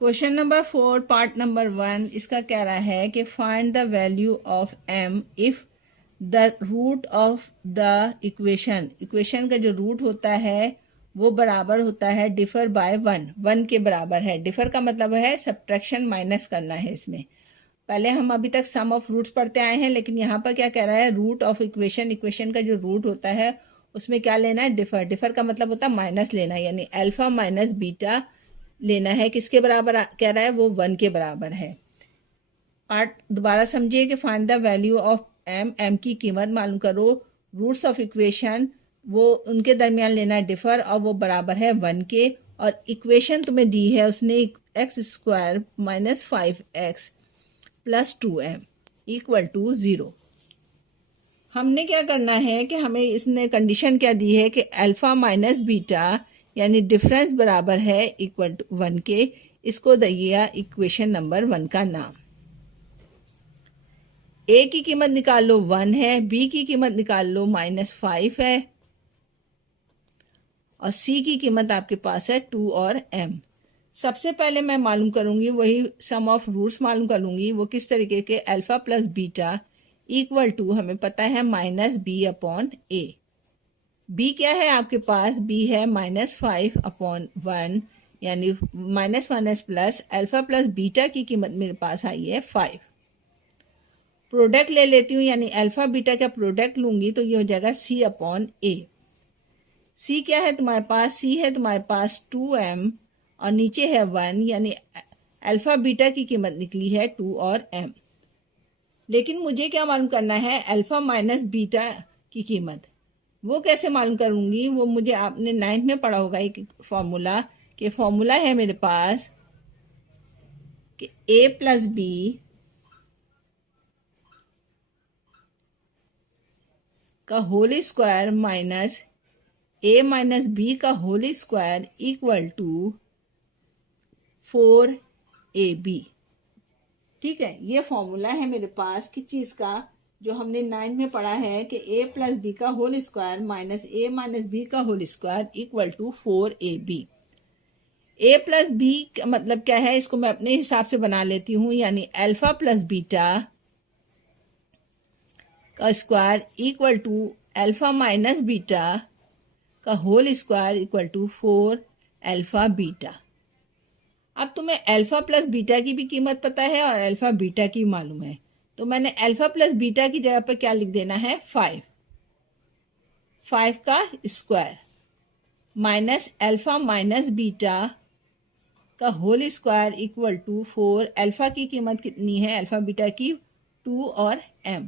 Question number 4 part number 1 इसका कह रहा है कि find the value of m if the root of the equation का जो रूट होता है वो बराबर होता है डिफर बाय 1 के बराबर है। डिफर का मतलब है सब्ट्रैक्शन, माइनस करना है। इसमें पहले हम अभी तक सम ऑफ रूट्स पढ़ते आए हैं, लेकिन यहाँ पर क्या कह रहा है, रूट ऑफ इक्वेशन का जो रूट होता है उसमें क्या लेना है, डिफर का मतलब होता है माइनस लेना, यानी अल्फा माइनस बीटा लेना है। किसके बराबर कह रहा है, वो 1 के बराबर है। पार्ट दोबारा समझिए कि find the value of m की कीमत मालूम करो, रूट्स ऑफ इक्वेशन वो उनके दरमियान लेना है डिफर, और वो बराबर है 1 के। और इक्वेशन तुम्हें दी है उसने x square minus 5x plus 2m equal to 0। हमने क्या करना है कि हमें इसने कंडीशन क्या दी है कि अल्फा माइनस बीटा यानी डिफरेंस बराबर है इक्वल टू 1 के। इसको दिया इक्वेशन नंबर 1 का नाम। ए की कीमत निकाल लो 1 है, बी की कीमत निकाल लो -5 है, और सी की कीमत आपके पास है 2 और m। सबसे पहले मैं मालूम करूंगी वही सम ऑफ रूट्स मालूम कर लूँगी। वो किस तरीके के, alpha plus beta equal to हमें पता है -b/a। b क्या है आपके पास, b है -5/1, यानी minus plus alpha plus beta की कीमत मेरे पास आई है 5। प्रोडक्ट ले लेती हूँ, यानी अल्फा बीटा का प्रोडक्ट लूंगी तो ये हो जाएगा c/a। c क्या है तुम्हारे पास, c है तुम्हारे पास 2m और नीचे है 1, यानी अल्फा बीटा की कीमत निकली है 2 और m। लेकिन मुझे क्या मालूम करना है, अल्फा माइनस बीटा की कीमत। वो कैसे मालूम करूंगी, वो मुझे आपने 9th में पढ़ा होगा एक फॉर्मूला, कि फॉर्मूला है मेरे पास कि a प्लस बी का whole square minus a minus B का whole square equal to 4ab। ठीक है, ये फॉर्मूला है मेरे पास किस चीज़ का, जो हमने 9 में पढ़ा है कि a प्लस बी का whole square minus a minus B का whole square equal to 4ab। a plus B का मतलब क्या है, इसको मैं अपने हिसाब से बना लेती हूँ, यानी अल्फा प्लस बीटा का square equal to alpha minus beta का whole square equal to 4 alpha beta. अब तुम्हें अल्फा प्लस बीटा की भी कीमत पता है और अल्फा बीटा की मालूम है, तो मैंने अल्फा प्लस बीटा की जगह पर क्या लिख देना है, 5 का square minus alpha minus beta का whole square equal to 4। Alpha की कीमत कितनी है, अल्फा बीटा की 2 और m।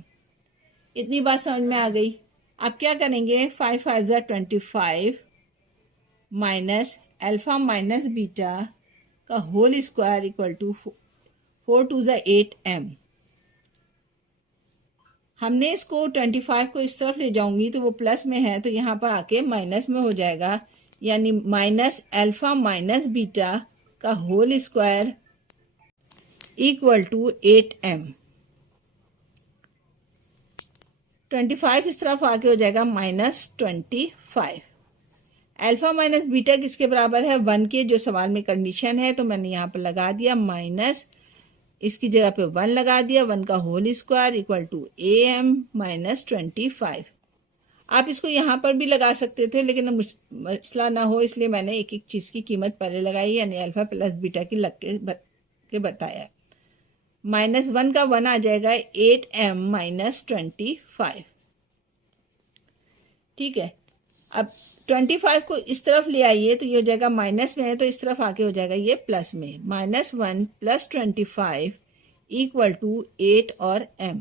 इतनी बात समझ में आ गई। अब क्या करेंगे, 5 5 ज़ा 25 माइनस अल्फा माइनस बीटा का होल स्क्वायर इक्वल टू 4 2 ज़ा 8m। हमने इसको 25 को इस तरफ ले जाऊंगी तो वो प्लस में है, तो यहाँ पर आके माइनस में हो जाएगा, यानी माइनस अल्फा माइनस बीटा का whole square equal to 8m। 25 इस तरफ आके हो जाएगा -25। अल्फा माइनस बीटा किसके बराबर है, 1 के, जो सवाल में कंडीशन है, तो मैंने यहाँ पर लगा दिया माइनस, इसकी जगह पे 1 लगा दिया, 1 का whole square equal to am minus 25। आप इसको यहाँ पर भी लगा सकते थे, लेकिन मसला ना हो इसलिए मैंने एक एक चीज़ की कीमत पहले लगाई, यानी अल्फा प्लस बीटा की लग के बताया। -1 का 1 आ जाएगा 8m माइनस 25। ठीक है, अब 25 को इस तरफ ले आइए तो ये हो जाएगा माइनस में है, तो इस तरफ आके हो जाएगा ये प्लस में, -1 प्लस 25 इक्वल टू 8 और m।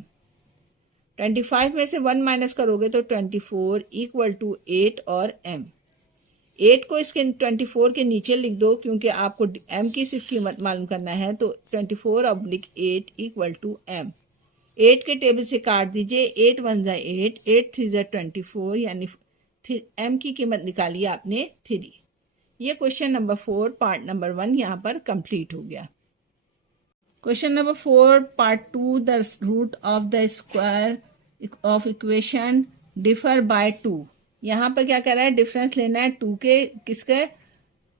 25 में से 1 माइनस करोगे तो 24 इक्वल टू 8 और m। 8 को इसके 24 के नीचे लिख दो, क्योंकि आपको m की सिर्फ कीमत मालूम करना है, तो 24/8 इक्वल टू m। 8 के टेबल से काट दीजिए, 8 1 ज़ा 8, 8 3 ज़ा 24, यानी m की कीमत निकाली आपने 3। ये क्वेश्चन नंबर 4 पार्ट नंबर 1 यहाँ पर कंप्लीट हो गया। Question number 4 part 2, the root of the square of equation differ by 2। यहाँ पर क्या कर रहा है, डिफरेंस लेना है 2 के, किसके,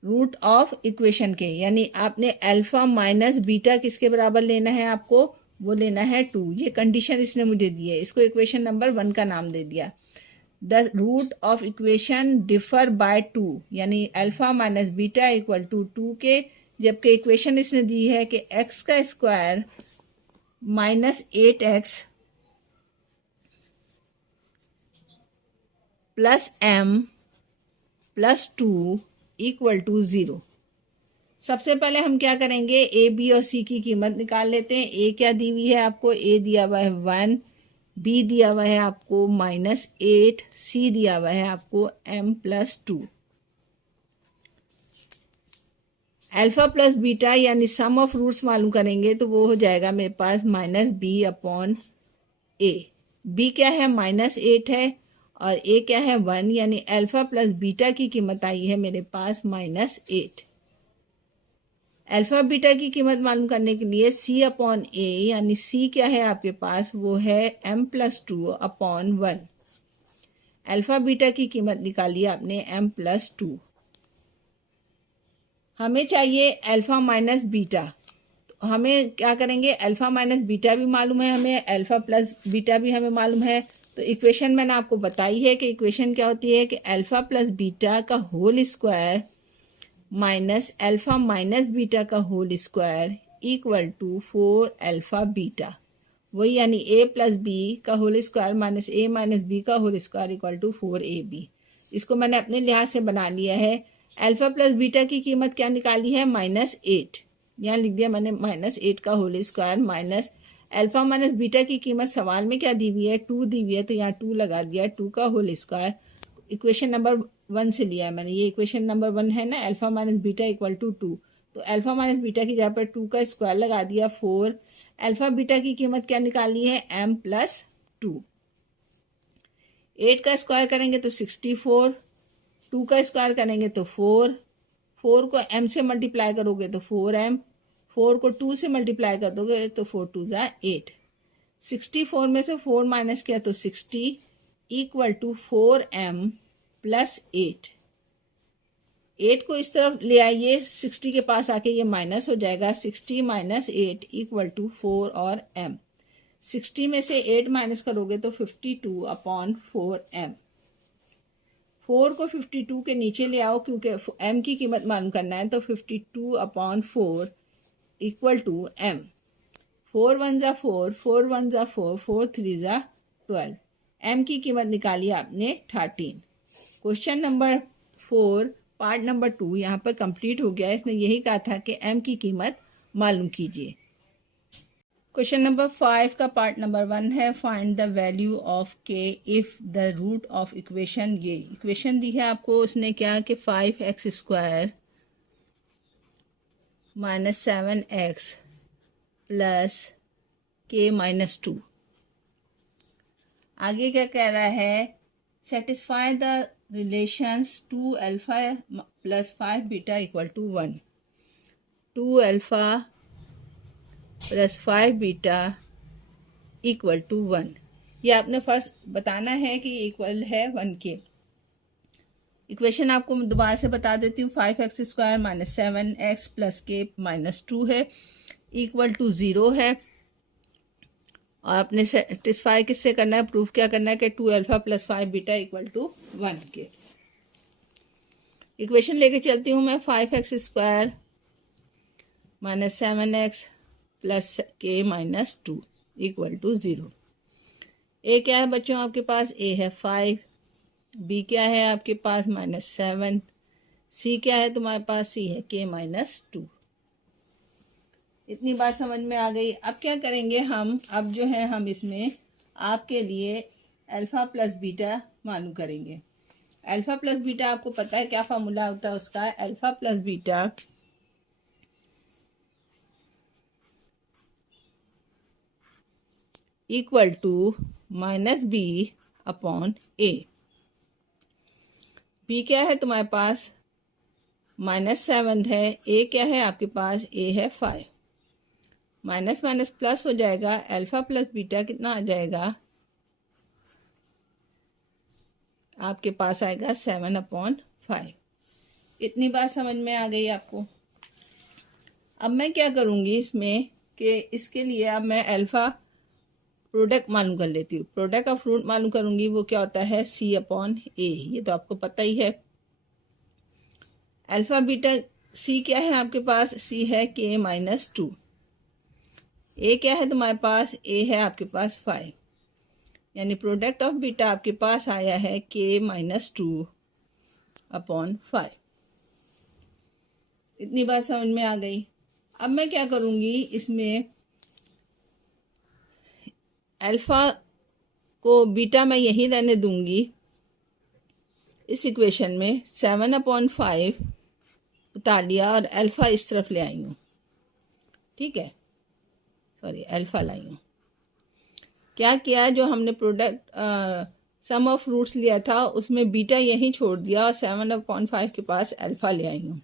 रूट ऑफ इक्वेशन के, यानी आपने अल्फा माइनस बीटा किसके बराबर लेना है, आपको वो लेना है 2। ये कंडीशन इसने मुझे दी है, इसको इक्वेशन नंबर 1 का नाम दे दिया। The root of equation differ by 2, यानी alpha minus beta equal to 2 के, जबकि इक्वेशन इसने दी है कि एक्स का square minus 8x plus m plus 2 equal to 0। सबसे पहले हम क्या करेंगे, ए बी और सी की कीमत निकाल लेते हैं। ए क्या दी हुई है आपको, ए दिया हुआ है 1, बी दिया हुआ है आपको -8, सी दिया हुआ है आपको m plus 2। Alpha plus beta यानी सम ऑफ रूट्स मालूम करेंगे तो वो हो जाएगा मेरे पास -b/a। b क्या है -8 है और a क्या है 1, यानी अल्फा प्लस बीटा की कीमत आई है मेरे पास -8। अल्फा बीटा की कीमत मालूम करने के लिए c/a, यानी c क्या है आपके पास, वो है m प्लस 2/1। अल्फा बीटा की कीमत निकाली आपने m प्लस 2। हमें चाहिए अल्फा माइनस बीटा, तो हमें क्या करेंगे, अल्फा माइनस बीटा भी मालूम है हमें, अल्फा प्लस बीटा भी हमें मालूम है। तो इक्वेशन मैंने आपको बताई है कि इक्वेशन क्या होती है कि अल्फा प्लस बीटा का whole square minus alpha minus beta का whole square equal to 4 alpha beta. वही यानी a प्लस बी का whole square minus a minus B का whole square equal to 4ab। इसको मैंने अपने लिहाज से बना लिया है। अल्फा प्लस बीटा की कीमत क्या निकाली है, -8। यहाँ लिख दिया मैंने -8 का whole square minus alpha minus beta की कीमत सवाल में क्या दी हुई है, 2 दी हुई है, तो यहाँ 2 लगा दिया, 2 का होल स्क्वायर। इक्वेशन नंबर 1 से लिया है मैंने, ये इक्वेशन नंबर 1 है ना, alpha minus beta equal to 2। तो अल्फा माइनस बीटा की जगह पर 2 का स्क्वायर लगा दिया 4। अल्फा बीटा की कीमत क्या निकालनी है, m प्लस 2। 8 का स्क्वायर करेंगे तो 64, 2 का स्क्वायर करेंगे तो 4, 4 को m से मल्टीप्लाई करोगे तो 4m, 4 को 2 से मल्टीप्लाई कर दोगे तो 4 2 ज़ा 8। 64 में से 4 माइनस किया तो 60 इक्वल टू 4m प्लस 8। 8 को इस तरफ ले आइए, 60 के पास आके ये माइनस हो जाएगा, 60 माइनस 8 इक्वल टू 4 और m। 60 में से 8 माइनस करोगे तो 52/4m। 4 को 52 के नीचे ले आओ क्योंकि m की कीमत मालूम करना है, तो 52/4 इक्वल टू m। 4 1 ज़ा 4, 4 1 ज़ा 4, 4 3 ज़ा 12। m की कीमत निकाली आपने 13। क्वेश्चन नंबर 4 पार्ट नंबर 2 यहाँ पर कंप्लीट हो गया। इसने यही कहा था कि m की कीमत मालूम कीजिए। क्वेश्चन नंबर 5 का पार्ट नंबर 1 है, find the value of k if the root of equation. ये इक्वेशन दी है आपको, उसने क्या कि 5x² minus 7x plus k minus 2। आगे क्या कह रहा है, satisfy the relations 2 alpha plus 5 beta equal to 1। 2 alpha plus 5 beta equal to 1। ये आपने फर्स्ट बताना है कि इक्वल है 1 के। इक्वेशन आपको दोबारा से बता देती हूँ, 5x² minus 7x plus k minus 2 है इक्वल टू 0 है। और अपने सेटिस्फाई किससे करना है, प्रूफ क्या करना है कि 2 alpha plus 5 beta equal to 1 के। इक्वेशन लेके चलती हूँ मैं, 5x² minus 7x plus k minus 2 equal to 0। A क्या है बच्चों आपके पास, ए है 5, बी क्या है आपके पास -7, सी क्या है तुम्हारे पास, सी है k माइनस 2। इतनी बात समझ में आ गई। अब क्या करेंगे हम, अब जो है हम इसमें आपके लिए अल्फ़ा प्लस बीटा मालूम करेंगे। अल्फ़ा प्लस बीटा आपको पता है क्या फार्मूला होता है उसका, alpha plus beta equal to -b/a। b क्या है तुम्हारे पास, -7 है, a क्या है आपके पास, a है 5। माइनस माइनस प्लस हो जाएगा, अल्फा प्लस बीटा कितना आ जाएगा आपके पास, आएगा 7/5। इतनी बात समझ में आ गई आपको। अब मैं क्या करूँगी इसमें कि इसके लिए अब मैं अल्फ़ा प्रोडक्ट मालूम कर लेती हूँ। प्रोडक्ट ऑफ रूट मालूम करूँगी, वो क्या होता है C अपॉन A, ये तो आपको पता ही है। अल्फ़ा बीटा C क्या है आपके पास, C है K माइनस 2। A क्या है तुम्हारे पास, A है आपके पास 5, यानी प्रोडक्ट ऑफ बीटा आपके पास आया है K माइनस 2 अपॉन 5। इतनी बात समझ में आ गई। अब मैं क्या करूँगी, इसमें अल्फ़ा को बीटा मैं यहीं रहने दूंगी इस इक्वेशन में। 7 अपॉन 5 उतार लिया और अल्फ़ा इस तरफ ले आई हूँ, ठीक है, सॉरी अल्फ़ा लाई हूँ। क्या किया, जो हमने प्रोडक्ट सम ऑफ रूट्स लिया था उसमें बीटा यहीं छोड़ दिया और 7 अपॉन 5 के पास अल्फ़ा ले आई हूँ।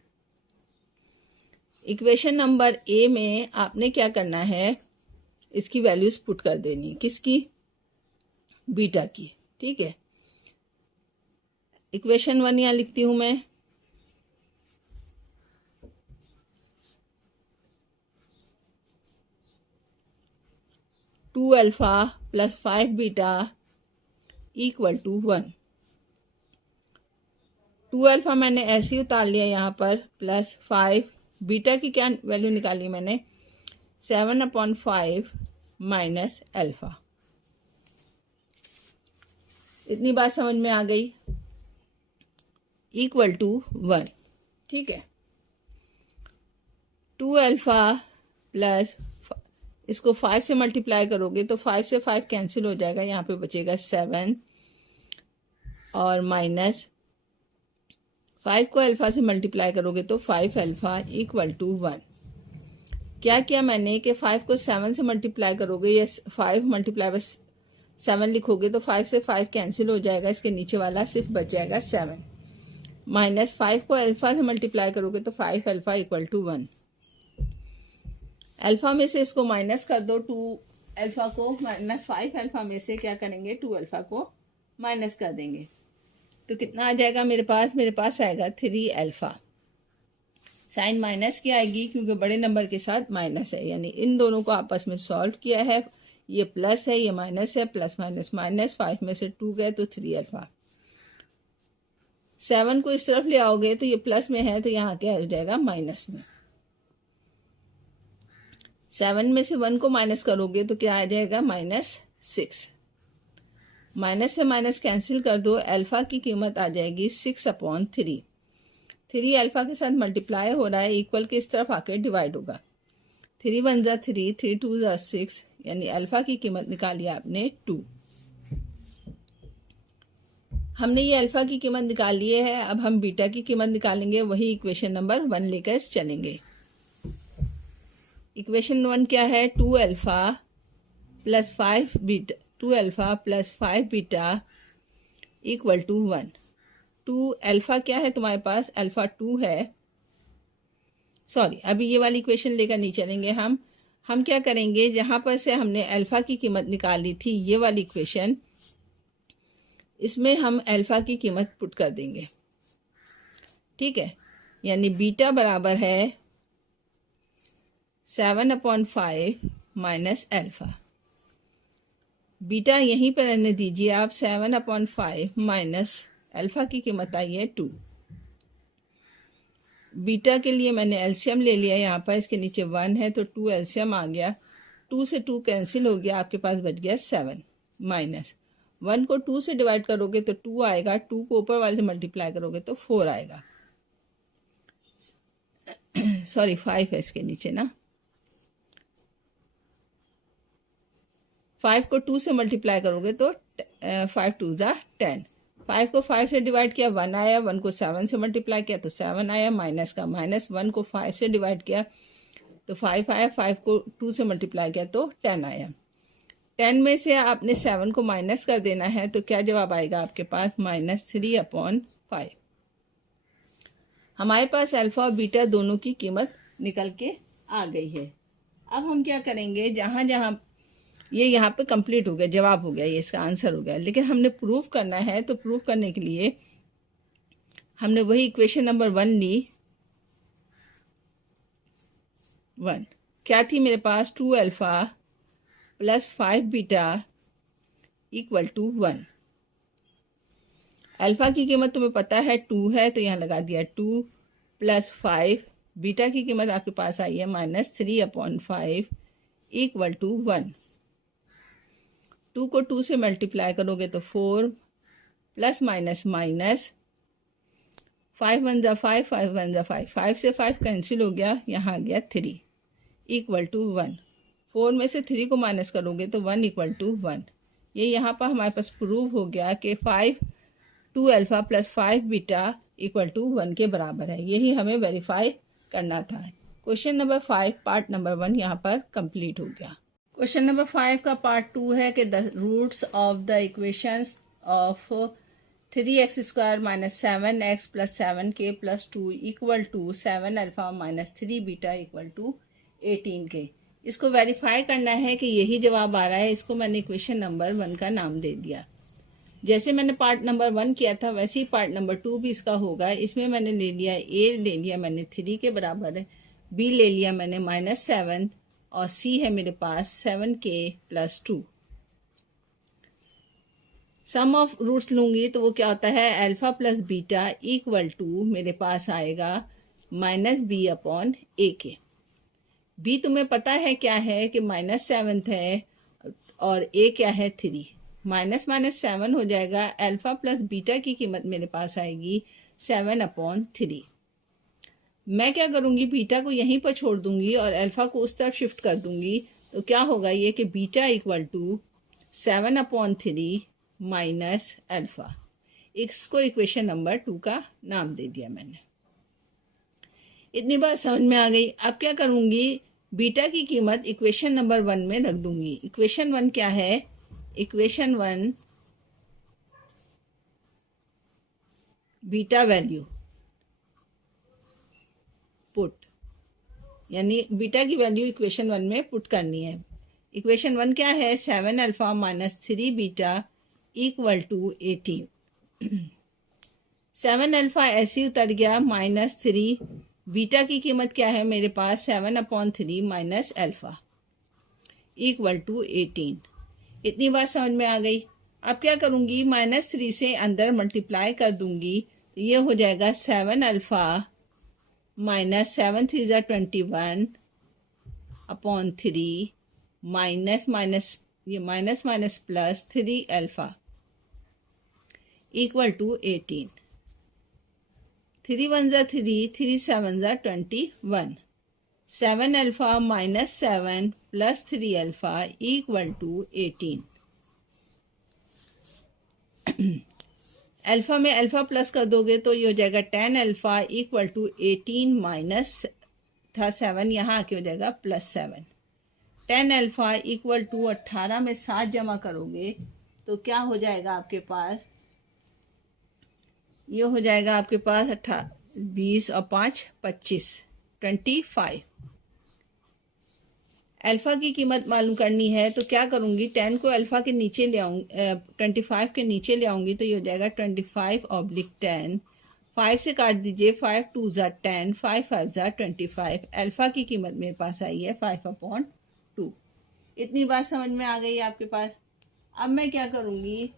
इक्वेशन नंबर ए में आपने क्या करना है, इसकी वैल्यूज़ पुट कर देनी, किसकी, बीटा की, ठीक है। इक्वेशन 1 यहाँ लिखती हूँ मैं। Two alpha plus 5 beta equal to 1। 2 alpha मैंने ऐसे ही उतार लिया यहाँ पर, प्लस 5 बीटा की क्या वैल्यू निकाली मैंने, 7 अपॉन 5 माइनस अल्फ़ा। इतनी बात समझ में आ गई, इक्वल टू 1, ठीक है। 2 अल्फ़ा प्लस, इसको 5 से मल्टीप्लाई करोगे तो 5 से 5 कैंसिल हो जाएगा, यहाँ पे बचेगा 7 और माइनस 5 को अल्फ़ा से मल्टीप्लाई करोगे तो 5 अल्फ़ा इक्वल टू 1। क्या किया मैंने कि 5 को 7 से मल्टीप्लाई करोगे या 5 मल्टीप्लाई बाय 7 लिखोगे तो 5 से 5 कैंसिल हो जाएगा, इसके नीचे वाला सिर्फ बच जाएगा 7, माइनस 5 को अल्फ़ा से मल्टीप्लाई करोगे तो 5 अल्फ़ा इक्वल टू 1। अल्फ़ा में से इसको माइनस कर दो, 2 अल्फ़ा को माइनस 5 अल्फ़ा में से क्या करेंगे, 2 अल्फ़ा को माइनस कर देंगे तो कितना आ जाएगा मेरे पास आएगा 3 अल्फ़ा। साइन माइनस की आएगी क्योंकि बड़े नंबर के साथ माइनस है, यानी इन दोनों को आपस में सॉल्व किया है, ये प्लस है ये माइनस है, प्लस माइनस माइनस, 5 में से 2 गए तो 3 अल्फ़ा। 7 को इस तरफ ले आओगे तो ये प्लस में है तो यहाँ क्या हो जाएगा, माइनस में। 7 में से 1 को माइनस करोगे तो क्या आ जाएगा, -6। माइनस से माइनस कैंसिल कर दो, अल्फ़ा की कीमत आ जाएगी 6 अपॉन 3। 3 अल्फ़ा के साथ मल्टीप्लाई हो रहा है, इक्वल के इस तरफ आके डिवाइड होगा। 3 1 ज़ा 3, 3 2 ज़ा 6, यानी अल्फ़ा की कीमत निकाली आपने 2। हमने ये अल्फ़ा की कीमत निकाल ली है, अब हम बीटा की कीमत निकालेंगे, वही इक्वेशन नंबर 1 लेकर चलेंगे। इक्वेशन 1 क्या है, 2 alpha plus 5 beta, 2 alpha plus 5 beta equal to 1। 2 alpha क्या है तुम्हारे पास, अल्फ़ा 2 है, सॉरी अभी ये वाली इक्वेशन लेकर नहीं चलेंगे हम क्या करेंगे, जहाँ पर से हमने अल्फ़ा की कीमत निकाली थी ये वाली इक्वेशन, इसमें हम अल्फ़ा की कीमत पुट कर देंगे, ठीक है। यानी बीटा बराबर है 7 अपॉन 5 माइनस अल्फ़ा। बीटा यहीं पर रहने दीजिए आप, 7 अपॉन 5 माइनस अल्फ़ा की कीमत आई है 2। बीटा के लिए मैंने एलसीएम ले लिया, यहाँ पर इसके नीचे 1 है तो 2 एलसीएम आ गया, 2 से 2 कैंसिल हो गया, आपके पास बच गया 7, माइनस 1 को 2 से डिवाइड करोगे तो 2 आएगा, 2 को ऊपर वाले से मल्टीप्लाई करोगे तो 4 आएगा, सॉरी 5 है इसके नीचे ना, 5 को 2 से मल्टीप्लाई करोगे तो 5 2 ज़ा 10, 5 को 5 से डिवाइड किया 1 आया, 1 को 7 से मल्टीप्लाई किया तो 7 आया, माइनस का माइनस, 1 को 5 से डिवाइड किया तो 5 आया, 5 को 2 से मल्टीप्लाई किया तो 10 आया। 10 में से आपने 7 को माइनस कर देना है तो क्या जवाब आएगा आपके पास, -3 अपॉन 5। हमारे पास अल्फ़ा और बीटा दोनों की कीमत निकल के आ गई है। अब हम क्या करेंगे, जहाँ जहाँ ये यहाँ पे कंप्लीट हो गया, जवाब हो गया, ये इसका आंसर हो गया, लेकिन हमने प्रूफ करना है तो प्रूफ करने के लिए हमने वही इक्वेशन नंबर 1 ली। 1 क्या थी मेरे पास, 2 alpha plus 5 beta equal to 1। Alpha की कीमत तुम्हें पता है 2 है, तो यहाँ लगा दिया 2 प्लस 5। बीटा की कीमत आपके पास आई है -3/5 इक्वल टू 1। 2 को 2 से मल्टीप्लाई करोगे तो 4 प्लस माइनस माइनस 5 1 जा 5, 5 1 जा 5, 5 से 5 कैंसिल हो गया, यहाँ आ गया 3 इक्वल टू 1। 4 में से 3 को माइनस करोगे तो 1 इक्वल टू 1। ये यहाँ पर हमारे पास प्रूव हो गया कि 2 alpha plus 5 beta equal to 1 के बराबर है। यही हमें वेरीफाई करना था। क्वेश्चन नंबर 5 पार्ट नंबर 1 यहाँ पर कंप्लीट हो गया। क्वेश्चन नंबर 5 का पार्ट 2 है कि the roots of the equations of 3x² minus 7x plus 7k plus 2 equal to 7 alpha minus 3 beta equal to 18k। इसको वेरीफाई करना है कि यही जवाब आ रहा है। इसको मैंने इक्वेशन नंबर 1 का नाम दे दिया। जैसे मैंने पार्ट नंबर 1 किया था वैसे ही पार्ट नंबर 2 भी इसका होगा। इसमें मैंने ले लिया ए ले लिया मैंने 3 के बराबर है, बी ले लिया मैंने -7 और सी है मेरे पास 7k plus 2। Sum of roots लूँगी तो वो क्या होता है, alpha plus beta equal to मेरे पास आएगा -b/a के। बी तुम्हें पता है क्या है कि -7 है और ए क्या है 3। माइनस माइनस 7 हो जाएगा। अल्फ़ा प्लस बीटा की कीमत मेरे पास आएगी 7/3। मैं क्या करूँगी, बीटा को यहीं पर छोड़ दूँगी और अल्फ़ा को उस तरफ शिफ्ट कर दूँगी। तो क्या होगा ये कि beta equal to 7/3 minus alpha. इसको इक्वेशन नंबर 2 का नाम दे दिया मैंने। इतनी बात समझ में आ गई। अब क्या करूँगी, बीटा की कीमत इक्वेशन नंबर 1 में रख दूँगी। इक्वेशन 1 क्या है, इक्वेशन 1 बीटा वैल्यू पुट, यानी बीटा की वैल्यू इक्वेशन 1 में पुट करनी है। इक्वेशन 1 क्या है, 7 alpha minus 3 beta equal to 18। 7 alpha ऐसे ही उतर गया, -3 बीटा की कीमत क्या है मेरे पास 7/3 माइनस अल्फ़ा इक्वल टू 18। इतनी बात समझ में आ गई। अब क्या करूँगी, -3 से अंदर मल्टीप्लाई कर दूँगी तो ये हो जाएगा 7 अल्फ़ा माइनस 7 3 ज़ा 21/3 माइनस माइनस ये minus minus plus 3 alpha equal to 18। 3 1 ज़ा 3, 3 7 ज़ा 21। 7 alpha minus 7 plus 3 alpha equal to 18। Alpha में अल्फ़ा प्लस कर दोगे तो ये हो जाएगा 10 अल्फ़ा इक्वल टू 18 माइनस था 7, यहाँ आके हो जाएगा +7। 10 अल्फ़ा इक्वल टू 18 में 7 जमा करोगे तो क्या हो जाएगा आपके पास, ये हो जाएगा आपके पास 20 और 5 25 25। अल्फ़ा की कीमत मालूम करनी है तो क्या करूँगी, 10 को अल्फ़ा के नीचे ले आऊँगी, 25 के नीचे ले आऊँगी तो ये हो जाएगा 25/10। 5 से काट दीजिए, 5 2 ज़ा 10, 5 5 ज़ा 25। अल्फ़ा की कीमत मेरे पास आई है 5/2। इतनी बात समझ में आ गई आपके पास। अब मैं क्या करूँगी,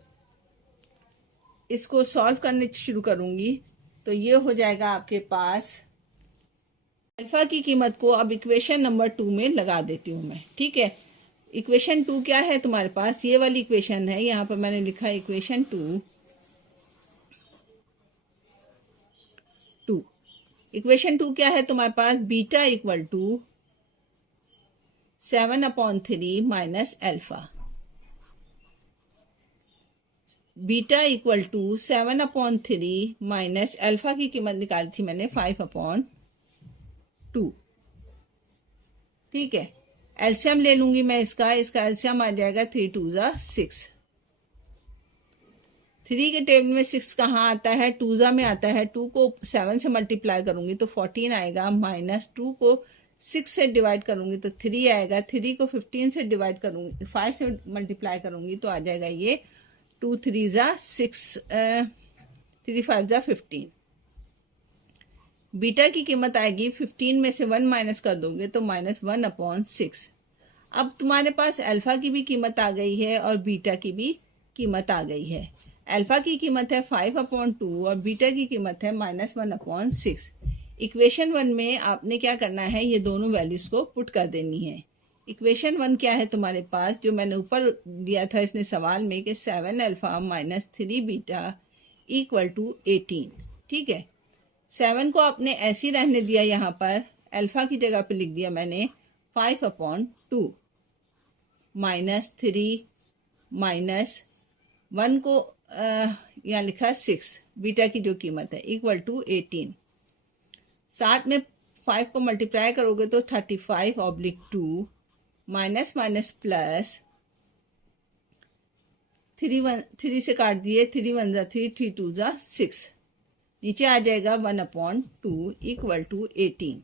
इसको सॉल्व करने शुरू करूँगी तो ये हो जाएगा आपके पास, अल्फ़ा की कीमत को अब इक्वेशन नंबर 2 में लगा देती हूँ मैं। ठीक है, इक्वेशन 2 क्या है तुम्हारे पास, ये वाली इक्वेशन है, यहाँ पर मैंने लिखा है इक्वेशन 2। इक्वेशन 2 क्या है तुम्हारे पास, beta equal to 7/3 minus alpha. Beta equal to 7/3 minus alpha की कीमत निकाली थी मैंने 5/2। ठीक है, एलसीएम ले लूंगी मैं इसका एलसीएम आ जाएगा 3 2 ज़ा 6। 3 के टेबल में 6 कहाँ आता है, 2 ज़ा में आता है। 2 को 7 से मल्टीप्लाई करूंगी तो 14 आएगा, माइनस 2 को 6 से डिवाइड करूंगी तो 3 आएगा। 3 को 15 से डिवाइड करूंगी, 5 से मल्टीप्लाई करूंगी तो आ जाएगा ये 2 3 ज़ा 6, 3 5 ज़ा 15। बीटा की कीमत आएगी 15 में से 1 माइनस कर दोगे तो -1/6। अब तुम्हारे पास अल्फ़ा की भी कीमत आ गई है और बीटा की भी कीमत आ गई है। अल्फ़ा की कीमत है 5/2 और बीटा की कीमत है -1/6। इक्वेशन 1 में आपने क्या करना है, ये दोनों वैल्यूज़ को पुट कर देनी है। इक्वेशन 1 क्या है तुम्हारे पास, जो मैंने ऊपर दिया था इसने सवाल में कि 7 alpha minus 3 beta equal to 18। ठीक है, 7 को आपने ऐसे ही रहने दिया, यहाँ पर अल्फ़ा की जगह पे लिख दिया मैंने 5/2 माइनस 3 माइनस 1 को यहाँ लिखा 6, बीटा की जो कीमत है इक्वल टू 18। साथ में 5 को मल्टीप्लाई करोगे तो 35/2 माइनस माइनस प्लस 3 से काट दिए, 3 1 जा 3, 3 2 जा 6, नीचे आ जाएगा 1/2 इक्वल टू 18।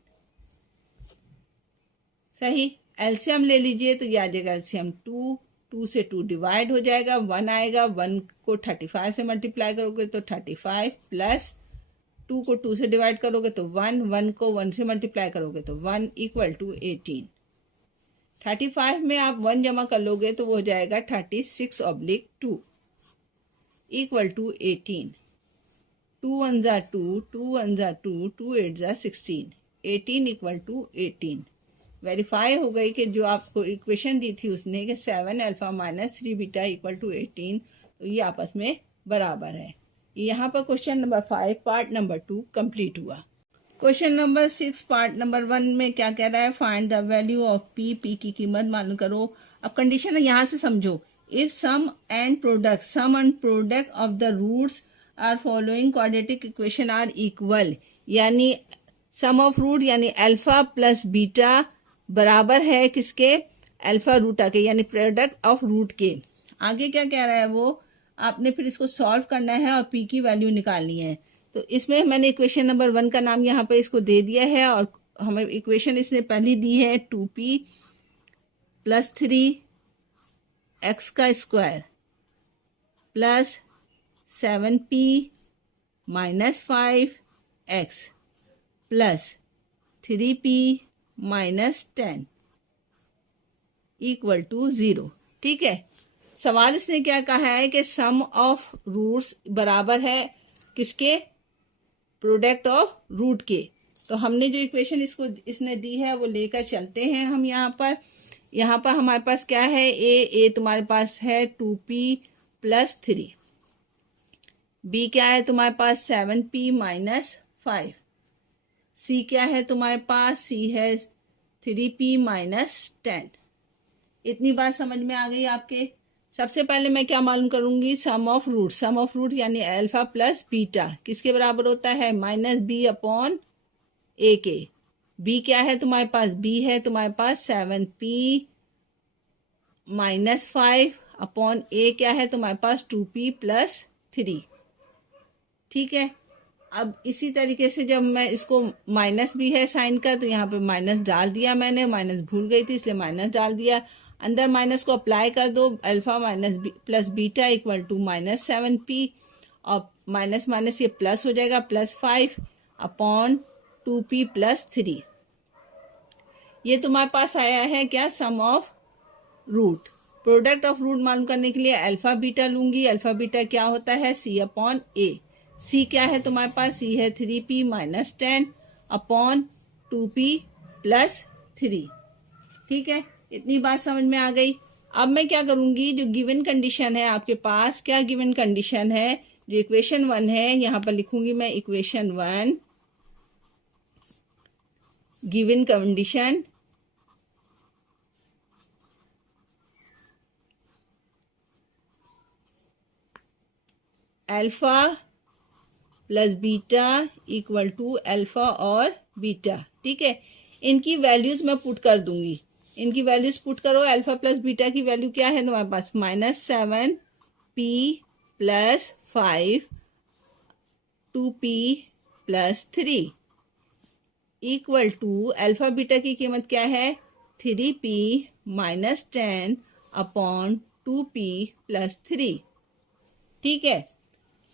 सही, एलसीएम ले लीजिए तो ये आ जाएगा एलसीएम 2 से 2 डिवाइड हो जाएगा, 1 आएगा, 1 को 35 से मल्टीप्लाई करोगे तो 35 प्लस 2 को 2 से डिवाइड करोगे तो 1 को 1 से मल्टीप्लाई करोगे तो 1 इक्वल टू 18। 35 में आप 1 जमा कर लोगे तो वो हो जाएगा 36/2 इक्वल टू 18। 2 1 जा 2, 2 1 जा 2, 2 8 जा 16, 18 इक्वल टू 18। वेरीफाई हो गई कि जो आपको इक्वेशन दी थी उसने कि 7 alpha minus 3 beta equal to 18, तो ये आपस में बराबर है। यहाँ पर question number 5 part number 2 complete हुआ। क्वेश्चन नंबर 6 पार्ट नंबर 1 में क्या कह रहा है, find the value of p की कीमत मालूम करो। अब कंडीशन यहाँ से समझो, if sum and product of the roots are following quadratic equation are equal, यानी सम ऑफ रूट यानी अल्फा प्लस बीटा बराबर है किसके, अल्फा रूटा के, यानी प्रोडक्ट ऑफ रूट के। आगे क्या कह रहा है वो, आपने फिर इसको सॉल्व करना है और पी की वैल्यू निकालनी है। तो इसमें मैंने इक्वेशन नंबर 1 का नाम यहाँ पे इसको दे दिया है और हमें इक्वेशन इसने पहली दी है 2p प्लस 3x का square plus 7p minus 5x plus 3p minus 10 equal to 0। ठीक है, सवाल इसने क्या कहा है कि सम ऑफ रूट्स बराबर है किसके, प्रोडक्ट ऑफ रूट के। तो हमने जो इक्वेशन इसने दी है वो लेकर चलते हैं हम। यहाँ पर हमारे पास क्या है, ए तुम्हारे पास है 2p प्लस 3, बी क्या है तुम्हारे पास 7p माइनस 5, सी क्या है तुम्हारे पास, सी है 3p माइनस 10। इतनी बात समझ में आ गई आपके। सबसे पहले मैं क्या मालूम करूंगी, सम ऑफ रूट यानी अल्फा प्लस बीटा किसके बराबर होता है, -b/a के। b क्या है तुम्हारे पास, b है तुम्हारे पास 7p माइनस 5/a क्या है तुम्हारे पास 2p प्लस 3। ठीक है, अब इसी तरीके से जब मैं इसको माइनस भी है साइन का तो यहाँ पे माइनस डाल दिया मैंने, माइनस भूल गई थी इसलिए माइनस डाल दिया, अंदर माइनस को अप्लाई कर दो, alpha minus plus beta equal to -7p और माइनस माइनस ये प्लस हो जाएगा +5/2p प्लस 3। ये तुम्हारे पास आया है क्या, sum of root. Product of root मालूम करने के लिए अल्फा बीटा लूंगी, अल्फा बीटा क्या होता है c/a। c क्या है तुम्हारे पास, c है 3p माइनस 10/2p प्लस 3। ठीक है, इतनी बात समझ में आ गई। अब मैं क्या करूंगी, जो गिवन कंडीशन है आपके पास, क्या गिवन कंडीशन है, जो इक्वेशन 1 है यहाँ पर लिखूंगी मैं equation 1, given condition alpha plus beta equal to alpha और बीटा। ठीक है, इनकी वैल्यूज मैं पुट कर दूंगी, इनकी वैल्यूज पुट करो। अल्फा प्लस बीटा की वैल्यू क्या है तुम्हारे पास, -7p plus 5 2p plus 3 equal to alpha beta की कीमत क्या है, 3p माइनस 10/2p प्लस 3। ठीक है,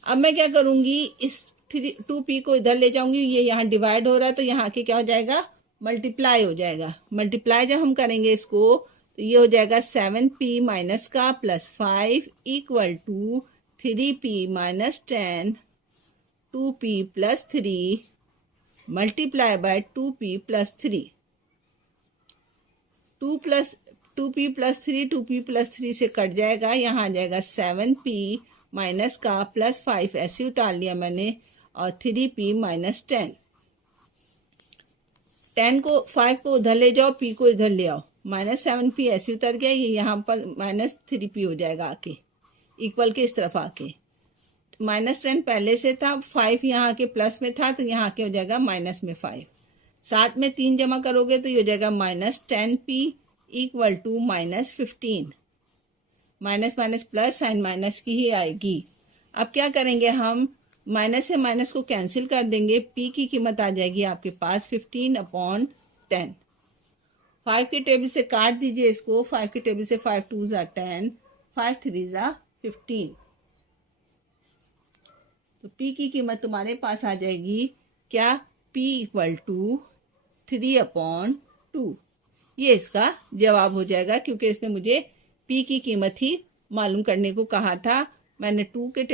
अब मैं क्या करूंगी, इस 2p को इधर ले जाऊंगी, ये यहाँ डिवाइड हो रहा है तो यहाँ के क्या हो जाएगा, मल्टीप्लाई हो जाएगा। मल्टीप्लाई जब हम करेंगे इसको तो ये हो जाएगा 7p माइनस का plus 5 equal to 3p minus 10 2p plus 3 multiply by 2p plus 3। 2p plus 3 2p plus 3 से कट जाएगा, यहाँ आ जाएगा 7p माइनस का प्लस 5 ऐसे उतार लिया मैंने, और 3p माइनस 10। 5 को उधर ले जाओ, p को इधर ले आओ, माइनस 7p ऐसे उतर गया, ये यहाँ पर माइनस 3p हो जाएगा आके, इक्वल के इस तरफ आके। माइनस 10 पहले से था, 5 यहाँ के प्लस में था तो यहाँ के हो जाएगा माइनस में 5। साथ में 3 जमा करोगे तो ये हो जाएगा minus 10p equal to minus 15। Minus minus plus, sign minus की ही आएगी। अब क्या करेंगे हम, माइनस से माइनस को कैंसिल कर देंगे, p की कीमत आ जाएगी आपके पास 15/10। 5 के टेबल से काट दीजिए इसको, 5 के टेबल से 5 2s are 10, 5 3s are 15। तो p की कीमत तुम्हारे पास आ जाएगी क्या, p इक्वल टू 3/2। ये इसका जवाब हो जाएगा, क्योंकि इसने मुझे p की कीमत ही मालूम करने को कहा था। मैंने 5 के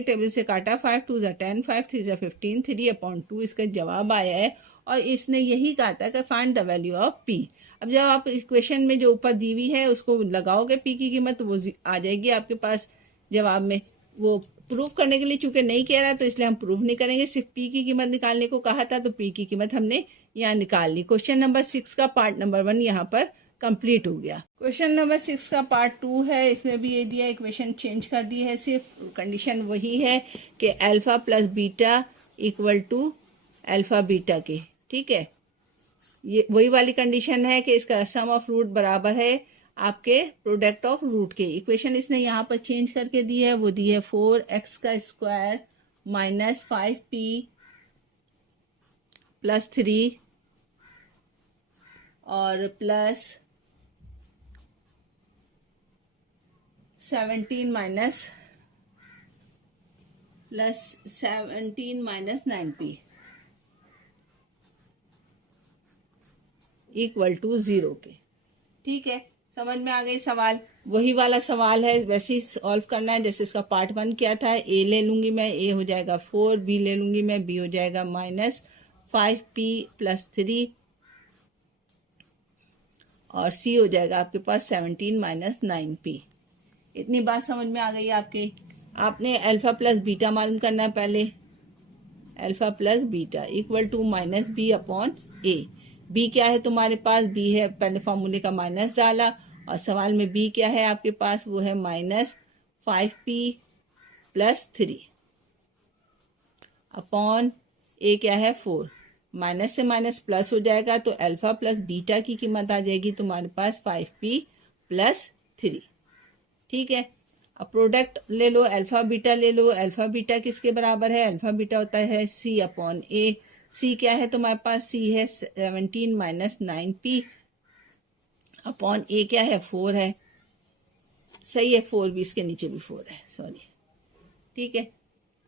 टेबल से काटा, 5 2s are 10, 5 3s are 15, 3/2 इसका जवाब आया है। और इसने यही कहा था कि find the value of p। अब जब आप इक्वेशन में जो ऊपर दी हुई है उसको लगाओगे p की कीमत, तो वो आ जाएगी आपके पास जवाब में। वो प्रूव करने के लिए चूंकि नहीं कह रहा तो इसलिए हम प्रूव नहीं करेंगे, सिर्फ p की कीमत निकालने को कहा था तो p की कीमत हमने यहाँ निकाल ली। क्वेश्चन नंबर 6 का पार्ट नंबर 1 यहाँ पर कंप्लीट हो गया। क्वेश्चन नंबर 6 का पार्ट 2 है, इसमें भी ये दिया, इक्वेशन चेंज कर दी है, सिर्फ कंडीशन वही है कि alpha plus beta equal to alpha beta के। ठीक है, ये वही वाली कंडीशन है कि इसका सम ऑफ रूट बराबर है आपके प्रोडक्ट ऑफ रूट के। इक्वेशन इसने यहाँ पर चेंज करके दी है, वो दी है 4x का स्क्वायर माइनस 5p प्लस 3 और plus 17 minus 9p equal to 0 के। ठीक है, समझ में आ गई सवाल। वही वाला सवाल है, वैसे ही सॉल्व करना है जैसे इसका पार्ट 1 किया था। a ले लूँगी मैं, a हो जाएगा 4, b ले लूँगी मैं, b हो जाएगा माइनस 5p प्लस 3 और c हो जाएगा आपके पास 17 माइनस 9p। इतनी बात समझ में आ गई आपके। आपने अल्फा प्लस बीटा मालूम करना है पहले, alpha plus beta equal to minus b upon a. B क्या है तुम्हारे पास, बी है, पहले फॉर्मूले का माइनस डाला और सवाल में बी क्या है आपके पास, वो है माइनस 5p प्लस 3 अपॉन ए क्या है 4। माइनस से माइनस प्लस हो जाएगा तो अल्फा प्लस बीटा की कीमत आ जाएगी तुम्हारे पास 5p प्लस 3। ठीक है, अब प्रोडक्ट ले लो, अल्फा बीटा ले लो। अल्फा बीटा किसके बराबर है, अल्फा बीटा होता है c अपॉन ए। c क्या है तुम्हारे पास, c है 17 माइनस 9p अपॉन ए क्या है 4 है। सही है, 4 भी, इसके नीचे भी 4 है, सॉरी। ठीक है,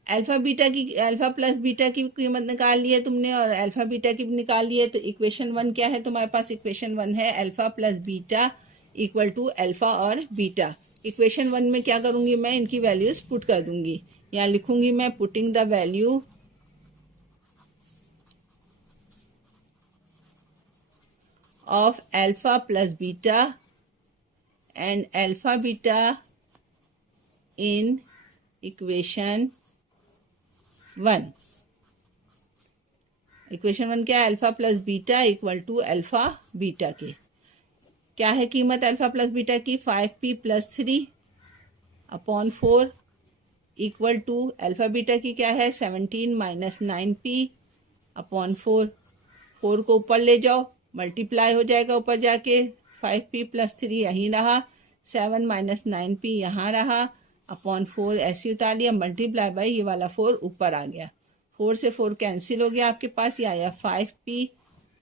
अल्फा प्लस बीटा की कीमत निकाल ली है तुमने और अल्फा बीटा की भी निकाल ली है। तो इक्वेशन 1 क्या है तुम्हारे पास, इक्वेशन 1 है alpha plus beta equal to alpha और बीटा। इक्वेशन 1 में क्या करूँगी मैं, इनकी वैल्यूज पुट कर दूंगी। यहाँ लिखूंगी मैं putting the value of alpha plus beta and alpha beta in equation 1। Equation 1 क्या है, alpha plus beta equal to alpha beta के। क्या है कीमत अल्फा प्लस बीटा की, 5p plus 3 upon 4 equal to alpha beta की क्या है 17 माइनस 9p अपॉन 4। 4 को ऊपर ले जाओ, मल्टीप्लाई हो जाएगा ऊपर जाके, 5p प्लस 3 यहीं रहा, 7 माइनस 9p यहाँ रहा, अपॉन 4 ऐसे उतार लिया, मल्टीप्लाई बाई ये वाला 4 ऊपर आ गया। 4 से 4 कैंसिल हो गया आपके पास, ये आया 5p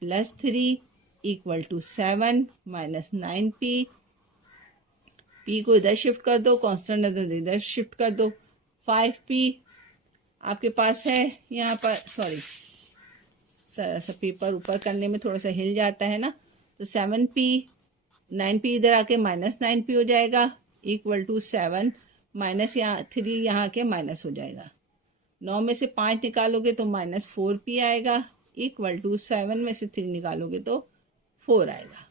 plus 3 equal to 7 minus 9p। p को इधर शिफ्ट कर दो, कांस्टेंट इधर शिफ्ट कर दो, 5p आपके पास है यहाँ पर, सॉरी सा पेपर ऊपर करने में थोड़ा सा हिल जाता है ना, तो 7p 9p इधर आके -9p हो जाएगा इक्वल टू 7 माइनस यहाँ 3 यहाँ के माइनस हो जाएगा। 9 में से 5 निकालोगे तो -4p आएगा इक्वल टू 7 में से 3 निकालोगे तो 4 आएगा।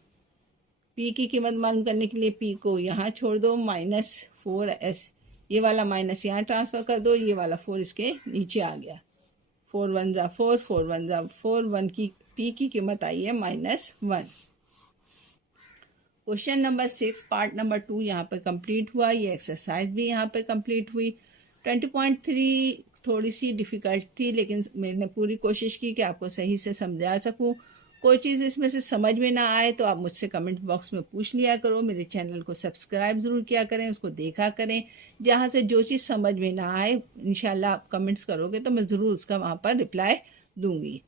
p की कीमत मालूम करने के लिए p को यहाँ छोड़ दो, -4s ये वाला माइनस यहाँ ट्रांसफ़र कर दो, ये वाला 4 इसके नीचे आ गया। 4 1 ज़ा 4, 4 1 ज़ा 4, 1 की p की कीमत आई है -1। क्वेश्चन नंबर 6 पार्ट नंबर 2 यहाँ पे कंप्लीट हुआ। ये एक्सरसाइज भी यहाँ पे कंप्लीट हुई। 20.3 थोड़ी सी डिफ़िकल्ट थी, लेकिन मैंने पूरी कोशिश की कि आपको सही से समझा सकूँ। कोई चीज़ इसमें से समझ में ना आए तो आप मुझसे कमेंट बॉक्स में पूछ लिया करो। मेरे चैनल को सब्सक्राइब ज़रूर किया करें, उसको देखा करें। जहाँ से जो चीज़ समझ में ना आए इंशाल्लाह आप कमेंट्स करोगे तो मैं ज़रूर उसका वहाँ पर रिप्लाई दूँगी।